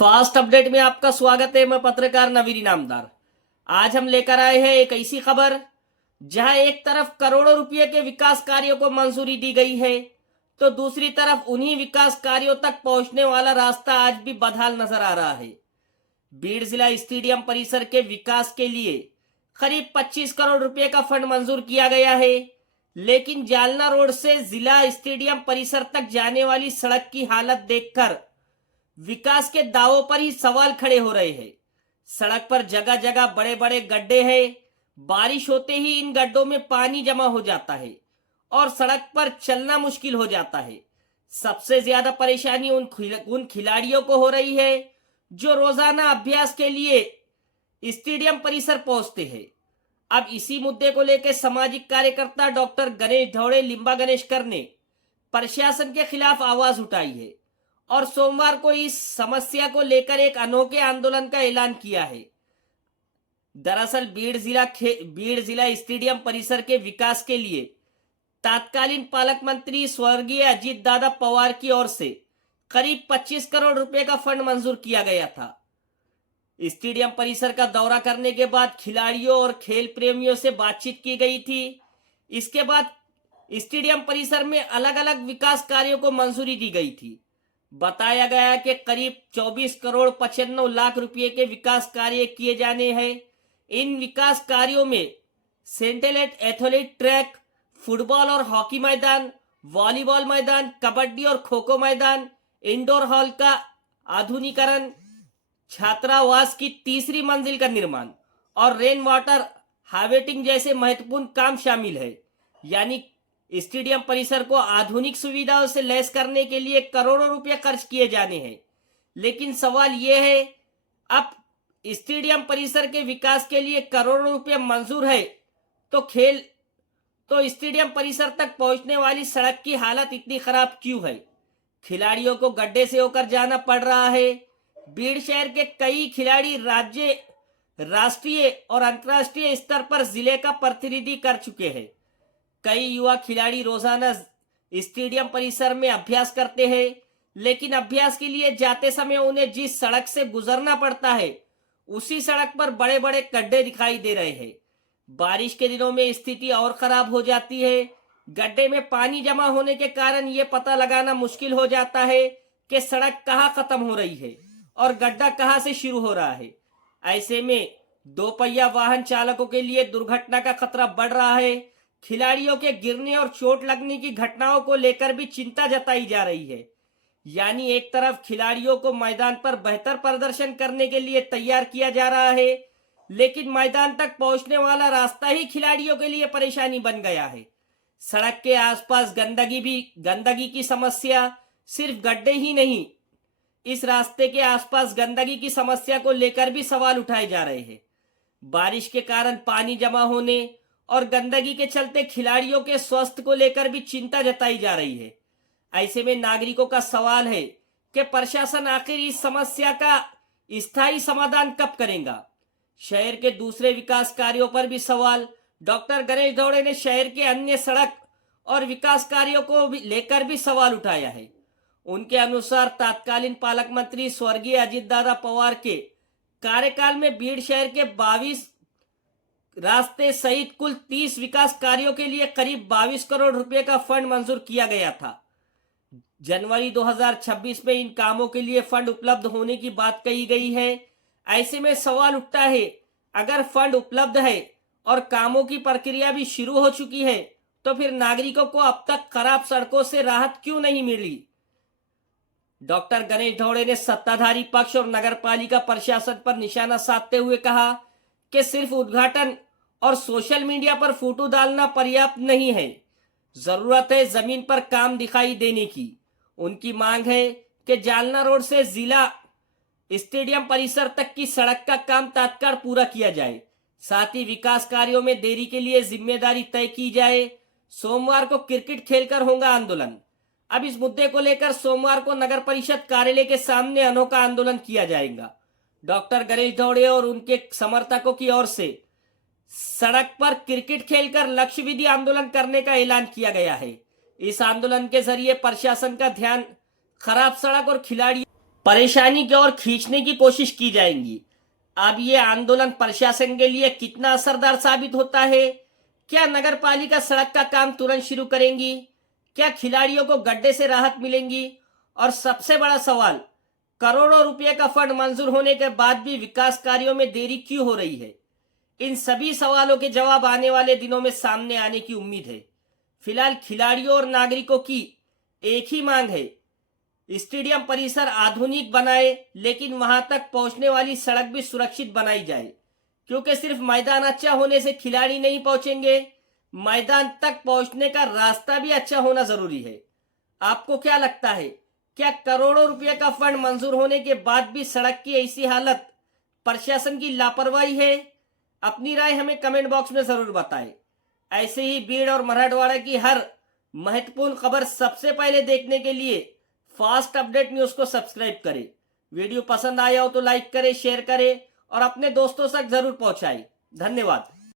Fast update में आपका स्वागत है। मैं पत्रकार नवीर इनामदार। आज हम लेकर आए हैं एक ऐसी खबर जहां एक तरफ करोड़ों रुपए के विकास कार्यों को मंजूरी दी गई है, तो दूसरी तरफ उन्हीं विकास कार्यों तक पहुंचने वाला रास्ता आज भी बदहाल नजर आ रहा है। बीड़ जिला स्टेडियम परिसर के विकास के लिए करीब 25 करोड़ रुपए का फंड मंजूर किया गया है, लेकिन जालना रोड से जिला स्टेडियम परिसर तक जाने वाली सड़क की हालत देखकर विकास के दावों पर ही सवाल खड़े हो रहे हैं। सड़क पर जगह जगह बड़े बड़े गड्ढे हैं। बारिश होते ही इन गड्ढों में पानी जमा हो जाता है और सड़क पर चलना मुश्किल हो जाता है। सबसे ज्यादा परेशानी उन खिलाड़ियों को हो रही है जो रोजाना अभ्यास के लिए स्टेडियम परिसर पहुंचते हैं। अब इसी मुद्दे को लेकर सामाजिक कार्यकर्ता डॉक्टर गणेश ढौड़े लिंबा गणेशकर ने प्रशासन के खिलाफ आवाज उठाई है और सोमवार को इस समस्या को लेकर एक अनोखे आंदोलन का ऐलान किया है। दरअसल बीड़ जिला स्टेडियम परिसर के विकास के लिए तत्कालीन पालक मंत्री स्वर्गीय अजीत दादा पवार की ओर से करीब 25 करोड़ रुपए का फंड मंजूर किया गया था। स्टेडियम परिसर का दौरा करने के बाद खिलाड़ियों और खेल प्रेमियों से बातचीत की गई थी। इसके बाद स्टेडियम परिसर में अलग अलग विकास कार्यों को मंजूरी दी गई थी। बताया गया कि करीब 24 करोड़ 95 लाख रुपए के विकास कार्य किए जाने हैं। इन विकास कार्यों में सेंटेलेट एथलेटिक ट्रैक, फुटबॉल और हॉकी मैदान, वॉलीबॉल मैदान, कबड्डी और खो खो मैदान, इंडोर हॉल का आधुनिकीकरण, छात्रावास की तीसरी मंजिल का निर्माण और रेन वाटर हार्वेस्टिंग जैसे महत्वपूर्ण काम शामिल है। यानी स्टेडियम परिसर को आधुनिक सुविधाओं से लैस करने के लिए करोड़ों रुपए खर्च किए जाने हैं। लेकिन सवाल यह है, अब स्टेडियम परिसर के विकास के लिए करोड़ों रुपए मंजूर है तो स्टेडियम परिसर तक पहुंचने वाली सड़क की हालत इतनी खराब क्यों है? खिलाड़ियों को गड्ढे से होकर जाना पड़ रहा है। बीड़ शहर के कई खिलाड़ी राज्य, राष्ट्रीय और अंतर्राष्ट्रीय स्तर पर जिले का प्रतिनिधि कर चुके हैं। कई युवा खिलाड़ी रोजाना स्टेडियम परिसर में अभ्यास करते हैं, लेकिन अभ्यास के लिए जाते समय उन्हें जिस सड़क से गुजरना पड़ता है उसी सड़क पर बड़े बड़े गड्ढे दिखाई दे रहे हैं। बारिश के दिनों में स्थिति और खराब हो जाती है। गड्ढे में पानी जमा होने के कारण यह पता लगाना मुश्किल हो जाता है कि सड़क कहां खत्म हो रही है और गड्ढा कहां से शुरू हो रहा है। ऐसे में दोपहिया वाहन चालकों के लिए दुर्घटना का खतरा बढ़ रहा है। खिलाड़ियों के गिरने और चोट लगने की घटनाओं को लेकर भी चिंता जताई जा रही है। यानी एक तरफ खिलाड़ियों को मैदान पर बेहतर प्रदर्शन करने के लिए तैयार किया जा रहा है, लेकिन मैदान तक पहुंचने वाला रास्ता ही खिलाड़ियों के लिए परेशानी बन गया है। सड़क के आसपास गंदगी की समस्या सिर्फ गड्ढे ही नहीं, इस रास्ते के आसपास गंदगी की समस्या को लेकर भी सवाल उठाए जा रहे हैं। बारिश के कारण पानी जमा होने और गंदगी के चलते खिलाड़ियों के स्वास्थ्य को लेकर भी चिंता जताई जा रही है। ऐसे में नागरिकों का सवाल है कि प्रशासन आखिर इस समस्या का स्थायी समाधान कब करेगा। शहर के दूसरे विकास कार्यों पर भी सवाल। डॉक्टर गणेश ढौड़े ने शहर के अन्य सड़क और विकास कार्यों को लेकर भी सवाल उठाया है। उनके अनुसार तत्कालीन पालक मंत्री स्वर्गीय अजीत दादा पवार के कार्यकाल में बीड़ शहर के 22 रास्ते सहित कुल 30 विकास कार्यों के लिए करीब 22 करोड़ रुपए का फंड मंजूर किया गया था। जनवरी 2026 में इन कामों के लिए फंड उपलब्ध होने की बात कही गई है। ऐसे में सवाल उठता है, अगर फंड उपलब्ध है और कामों की प्रक्रिया भी शुरू हो चुकी है, तो फिर नागरिकों को अब तक खराब सड़कों से राहत क्यों नहीं मिली? डॉक्टर गणेश ढौड़े ने सत्ताधारी पक्ष और नगरपालिका प्रशासन पर निशाना साधते हुए कहा कि सिर्फ उद्घाटन और सोशल मीडिया पर फोटो डालना पर्याप्त नहीं है, जरूरत है जमीन पर काम दिखाई देने की। उनकी मांग है कि जालना रोड से जिला स्टेडियम परिसर तक की सड़क का काम तत्काल पूरा किया जाए। साथ ही विकास कार्यों में देरी के लिए जिम्मेदारी तय की जाए। सोमवार को क्रिकेट खेलकर होगा आंदोलन। अब इस मुद्दे को लेकर सोमवार को नगर परिषद कार्यालय के सामने अनोखा आंदोलन किया जाएगा। डॉक्टर गणेश ढौड़े और उनके समर्थकों की ओर से सड़क पर क्रिकेट खेलकर लक्ष्य विधि आंदोलन करने का ऐलान किया गया है। इस आंदोलन के जरिए प्रशासन का ध्यान खराब सड़क और खिलाड़ियों परेशानी की ओर खींचने की कोशिश की जाएंगी। अब ये आंदोलन प्रशासन के लिए कितना असरदार साबित होता है? क्या नगर पालिका सड़क का काम तुरंत शुरू करेंगी? क्या खिलाड़ियों को गड्ढे से राहत मिलेंगी? और सबसे बड़ा सवाल, करोड़ों रुपए का फंड मंजूर होने के बाद भी विकास कार्यों में देरी क्यों हो रही है? इन सभी सवालों के जवाब आने वाले दिनों में सामने आने की उम्मीद है। फिलहाल खिलाड़ियों और नागरिकों की एक ही मांग है, स्टेडियम परिसर आधुनिक बनाए, लेकिन वहां तक पहुंचने वाली सड़क भी सुरक्षित बनाई जाए। क्योंकि सिर्फ मैदान अच्छा होने से खिलाड़ी नहीं पहुंचेंगे, मैदान तक पहुंचने का रास्ता भी अच्छा होना जरूरी है। आपको क्या लगता है, क्या करोड़ों रुपए का फंड मंजूर होने के बाद भी सड़क की ऐसी हालत प्रशासन की लापरवाही है? अपनी राय हमें कमेंट बॉक्स में जरूर बताएं। ऐसे ही भीड़ और मराठवाड़ा की हर महत्वपूर्ण खबर सबसे पहले देखने के लिए फास्ट अपडेट न्यूज को सब्सक्राइब करें। वीडियो पसंद आया हो तो लाइक करें, शेयर करें और अपने दोस्तों तक जरूर पहुंचाएं। धन्यवाद।